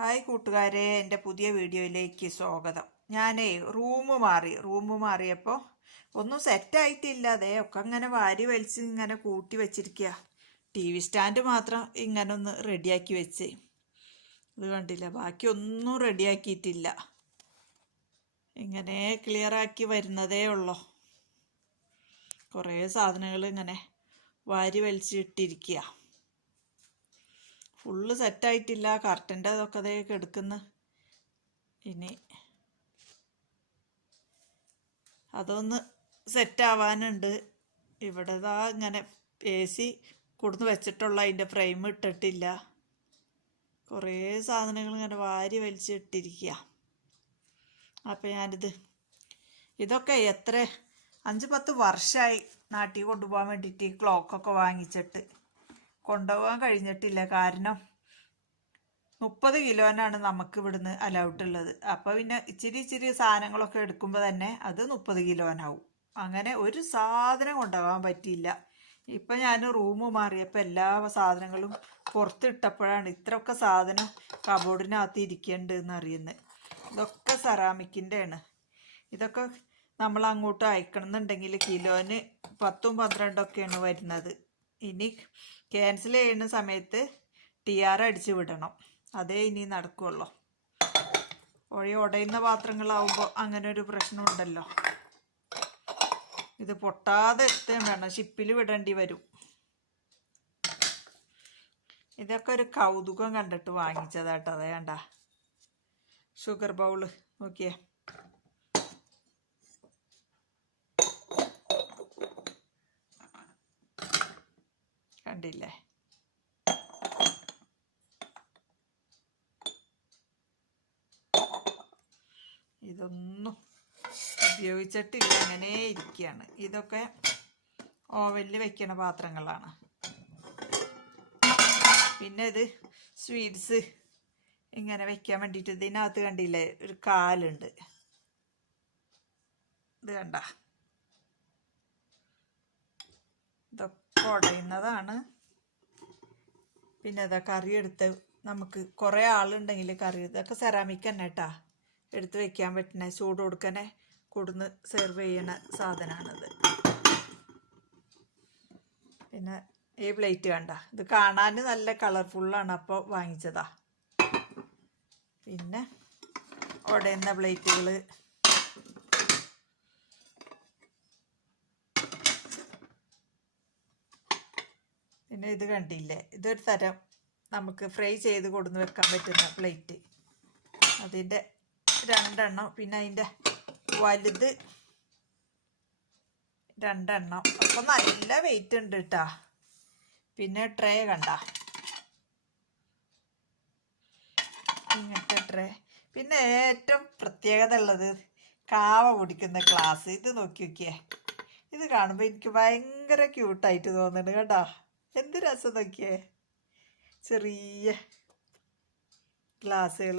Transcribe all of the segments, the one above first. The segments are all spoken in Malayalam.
ഹായ് കൂട്ടുകാരെ എന്റെ പുതിയ വീഡിയോയിലേക്ക് സ്വാഗതം. ഞാനേ റൂം മാറി റൂം മാറിയപ്പോൾ ഒന്നും സെറ്റായിട്ടില്ല അതേ ഒക്കെ അങ്ങനെ വാരി വലിച്ച് ഇങ്ങനെ കൂട്ടി വെച്ചിരിക്കുക ടി വി സ്റ്റാൻഡ് മാത്രം ഇങ്ങനെ ഒന്ന് റെഡിയാക്കി വെച്ച്. ഇത് കണ്ടില്ല ബാക്കി ഒന്നും റെഡിയാക്കിയിട്ടില്ല ഇങ്ങനെ ക്ലിയറാക്കി വരുന്നതേ ഉള്ളൂ? കുറേ സാധനങ്ങൾ ഇങ്ങനെ വാരി വലിച്ചിട്ടിരിക്കുക ഫുള്ള് സെറ്റായിട്ടില്ല. കർട്ടന്റെ അതൊക്കെ അതേ എടുക്കുന്ന ഇനി അതൊന്ന് സെറ്റാവാനുണ്ട്. ഇവിടെ ദാ ഇങ്ങനെ എ സി കൊടുന്ന് വെച്ചിട്ടുള്ള അതിന്റെ ഫ്രെയിം ഇട്ടിട്ടില്ല. കുറേ സാധനങ്ങൾ ഇങ്ങനെ വാരി വലിച്ചിട്ടിരിക്കുക അപ്പം ഞാനിത് ഇതൊക്കെ എത്ര? അഞ്ച് പത്ത് വർഷമായി നാട്ടിൽ കൊണ്ടുപോകാൻ വേണ്ടിയിട്ട് ഈ ക്ലോക്കൊക്കെ വാങ്ങിച്ചിട്ട്. കൊണ്ടുപോകാൻ കഴിഞ്ഞിട്ടില്ല. കാരണം മുപ്പത് കിലോനാണ് നമുക്ക് ഇവിടുന്ന് അലൗട്ട് ഉള്ളത്. അപ്പോൾ പിന്നെ ഇച്ചിരി ഇച്ചിരി സാധനങ്ങളൊക്കെ എടുക്കുമ്പോൾ തന്നെ അത് മുപ്പത് കിലോനാവും. അങ്ങനെ ഒരു സാധനം കൊണ്ടുപോകാൻ പറ്റിയില്ല. ഇപ്പം ഞാൻ റൂം മാറിയപ്പോൾ എല്ലാ സാധനങ്ങളും പുറത്തിട്ടപ്പോഴാണ് ഇത്രയൊക്കെ സാധനം കബോർഡിനകത്ത് ഇരിക്കേണ്ടതെന്ന് അറിയുന്നത് ഇതൊക്കെ സെറാമിക്കിന്റെ ആണ് ഇതൊക്കെ നമ്മൾ അങ്ങോട്ട് അയക്കണം എന്നുണ്ടെങ്കിൽ കിലോന് പത്തും പന്ത്രണ്ടൊക്കെയാണ് വരുന്നത്. ഇനി ക്യാൻസൽ ചെയ്യുന്ന സമയത്ത് ടി ആർ അടിച്ച് വിടണം. അതേ ഇനി നടക്കുള്ളൂ. ഒഴി ഉടയുന്ന പാത്രങ്ങളാവുമ്പോൾ അങ്ങനെ ഒരു പ്രശ്നമുണ്ടല്ലോ. ഇത് പൊട്ടാതെ എത്തുകയും വേണം. ഷിപ്പിൽ വിടേണ്ടി വരും. ഇതൊക്കെ ഒരു കൗതുകം കണ്ടിട്ട് വാങ്ങിച്ചതാട്ടോ. അതേ കണ്ട. ഷുഗർ ബൗൾ നോക്കിയേ. കണ്ടില്ലേ? ഇതൊന്നും ഉപയോഗിച്ചിട്ടില്ല ഇങ്ങനെ ഇരിക്കുകയാണ് ഇതൊക്കെ ഓവനിൽ വെക്കണ പാത്രങ്ങളാണ്. പിന്നെ ഇത് സ്വീറ്റ്സ് ഇങ്ങനെ വെക്കാൻ വേണ്ടിയിട്ട് ഇതിനകത്ത് കണ്ടില്ലേ? ഒരു കാലുണ്ട്. ഇത് കണ്ട? ഇതൊക്കെ ഉടയുന്നതാണ് പിന്നെ ഇതാ കറി എടുത്ത് നമുക്ക് കുറേ ആളുണ്ടെങ്കിൽ കറി ഇതൊക്കെ സെറാമിക് തന്നെ കേട്ടാ എടുത്ത് വെക്കാൻ പറ്റുന്ന ചൂട് കൊടുക്കനെ കൊടുന്ന് സെർവ് ചെയ്യണ സാധനമാണിത് പിന്നെ ഈ പ്ലേറ്റ് വേണ്ട ഇത് കാണാൻ നല്ല കളർഫുള്ളാണ് അപ്പോൾ വാങ്ങിച്ചതാ. പിന്നെ ഉടയുന്ന പ്ലേറ്റുകൾ പിന്നെ ഇത് കണ്ടില്ലേ? ഇതൊരു തരം നമുക്ക് ഫ്രൈ ചെയ്ത് കൊടുന്ന് വെക്കാൻ പറ്റുന്ന പ്ലേറ്റ്. അതിന്റെ രണ്ടെണ്ണം പിന്നെ അതിന്റെ വലുത് രണ്ടെണ്ണം. അപ്പം നല്ല വെയിറ്റ് ഉണ്ട് കേട്ടാ പിന്നെ ട്രേ കണ്ട. ഇങ്ങനത്തെ ട്രേ പിന്നെ ഏറ്റവും പ്രത്യേകത ഉള്ളത് കാവ കുടിക്കുന്ന ഗ്ലാസ് ഇത് നോക്കി നോക്കിയേ. ഇത് കാണുമ്പോൾ എനിക്ക് ഭയങ്കര ക്യൂട്ടായിട്ട് തോന്നുന്നുണ്ട് കേട്ടോ. എന്ത് രസം നോക്കിയേ? ചെറിയ ഗ്ലാസ്സുകൾ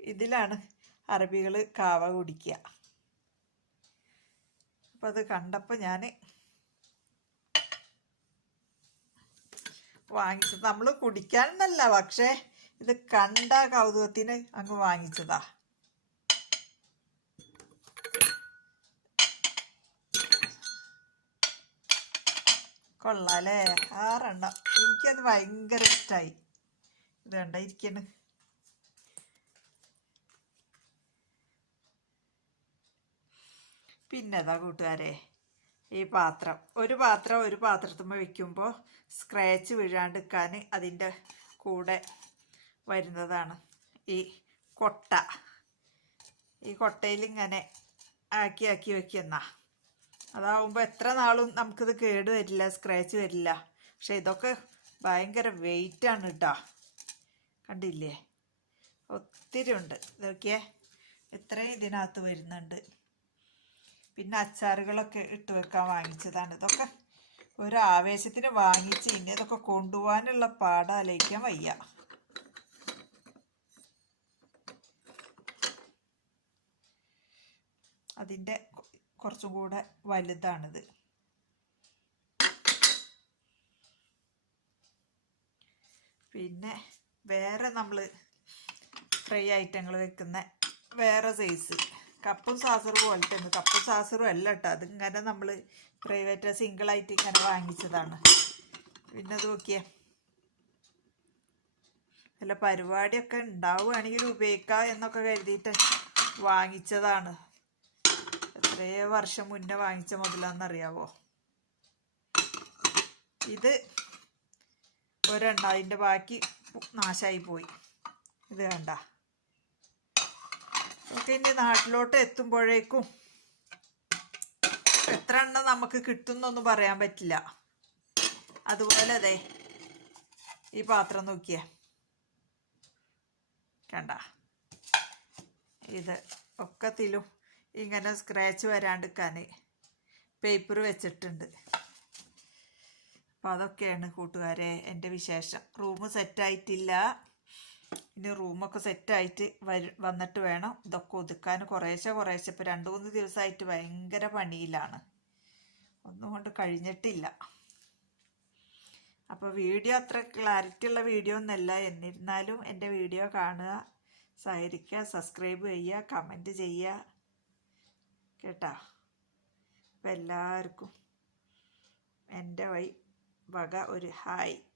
ഇതിലാണ് അറബികൾ കാവ കുടിക്കുക. അപ്പം അത് കണ്ടപ്പോൾ ഞാൻ വാങ്ങിച്ചത്. നമ്മൾ കുടിക്കാനെന്നല്ല പക്ഷേ ഇത് കണ്ട കൗതുകത്തിന് അങ്ങ് വാങ്ങിച്ചതാ. കൊള്ളാല്ലേ? ആറെണ്ണം എനിക്കത് ഭയങ്കര ഇഷ്ടമായി ഇത് കണ്ട ഇരിക്കണ്. പിന്നെതാ കൂട്ടുകാരെ ഈ പാത്രം. ഒരു പാത്രം ഒരു പാത്രത്തുമ്പോൾ വെക്കുമ്പോൾ സ്ക്രാച്ച് വീഴാണ്ടിരിക്കാൻ അതിന്റെ കൂടെ വരുന്നതാണ് ഈ കൊട്ട. ഈ കൊട്ടയിൽ ഇങ്ങനെ ആക്കി ആക്കി വെക്കുന്ന. അതാവുമ്പോൾ എത്ര നാളും നമുക്കിത് കേട് വരില്ല സ്ക്രാച്ച് വരില്ല. പക്ഷെ ഇതൊക്കെ ഭയങ്കര വെയിറ്റാണ് കേട്ടോ കണ്ടില്ലേ? ഒത്തിരി ഉണ്ട്. ഇതൊക്കെ ഇത്രയും ഇതിനകത്ത് വരുന്നുണ്ട്. പിന്നെ അച്ചാറുകളൊക്കെ ഇട്ട് വെക്കാൻ വാങ്ങിച്ചതാണ്. ഇതൊക്കെ ഒരു ആവേശത്തിന് വാങ്ങിച്ച് ഇനി ഇതൊക്കെ കൊണ്ടുപോകാനുള്ള പാടാലോചിക്കാൻ വയ്യ. അതിന്റെ കുറച്ചും കൂടെ വലുതാണിത്. പിന്നെ വേറെ നമ്മൾ ഫ്രൈ ഐറ്റങ്ങൾ വെക്കുന്ന വേറെ സൈസ്. കപ്പും സാസറും പോലെ തന്നെ കപ്പും സാസറും അല്ല കേട്ടോ. അതിങ്ങനെ നമ്മൾ പ്രൈവറ്റ് സിംഗിളായിട്ട് ഇങ്ങനെ വാങ്ങിച്ചതാണ്. പിന്നെ അത് നോക്കിയേ. വല്ല പരിപാടിയൊക്കെ ഉണ്ടാവുകയാണെങ്കിൽ ഉപയോഗിക്കാം എന്നൊക്കെ കരുതിയിട്ട് വാങ്ങിച്ചതാണ്. എത്രയോ വർഷം മുന്നേ വാങ്ങിച്ച മുതലാണെന്നറിയാവോ ഇത് ഒരെണ്ണം അതിന്റെ ബാക്കി നാശമായി പോയി. ഇത് വേണ്ട ഒക്കെ ഇനി നാട്ടിലോട്ട് എത്തുമ്പോഴേക്കും എത്ര എണ്ണം നമുക്ക് കിട്ടുന്നൊന്നും പറയാൻ പറ്റില്ല. അതുപോലെ അതെ ഈ പാത്രം നോക്കിയേ. കണ്ട? ഇത് ഒക്കത്തിലും ഇങ്ങനെ സ്ക്രാച്ച് വരാണ്ടിരിക്കാൻ പേപ്പർ വെച്ചിട്ടുണ്ട്. അപ്പോൾ അതൊക്കെയാണ് കൂട്ടുകാരെ എന്റെ വിശേഷം. റൂം സെറ്റായിട്ടില്ല ഇനി റൂമൊക്കെ സെറ്റായിട്ട് വരു വന്നിട്ട് വേണം ഇതൊക്കെ ഒതുക്കാൻ. കുറേശ്ശെ കുറേശ്ശെ ഇപ്പോൾ രണ്ട് മൂന്ന് ദിവസമായിട്ട് ഭയങ്കര പണിയിലാണ്. ഒന്നും കൊണ്ട് കഴിഞ്ഞിട്ടില്ല. അപ്പോൾ വീഡിയോ അത്ര ക്ലാരിറ്റി ഉള്ള വീഡിയോ ഒന്നല്ല എന്നിരുന്നാലും എന്റെ വീഡിയോ കാണുക സഹകരിക്കുക സബ്സ്ക്രൈബ് ചെയ്യുക കമന്റ് ചെയ്യുക. കേട്ടാ? അപ്പം എല്ലാവർക്കും എന്റെ വഴി വക ഒരു ഹായ്.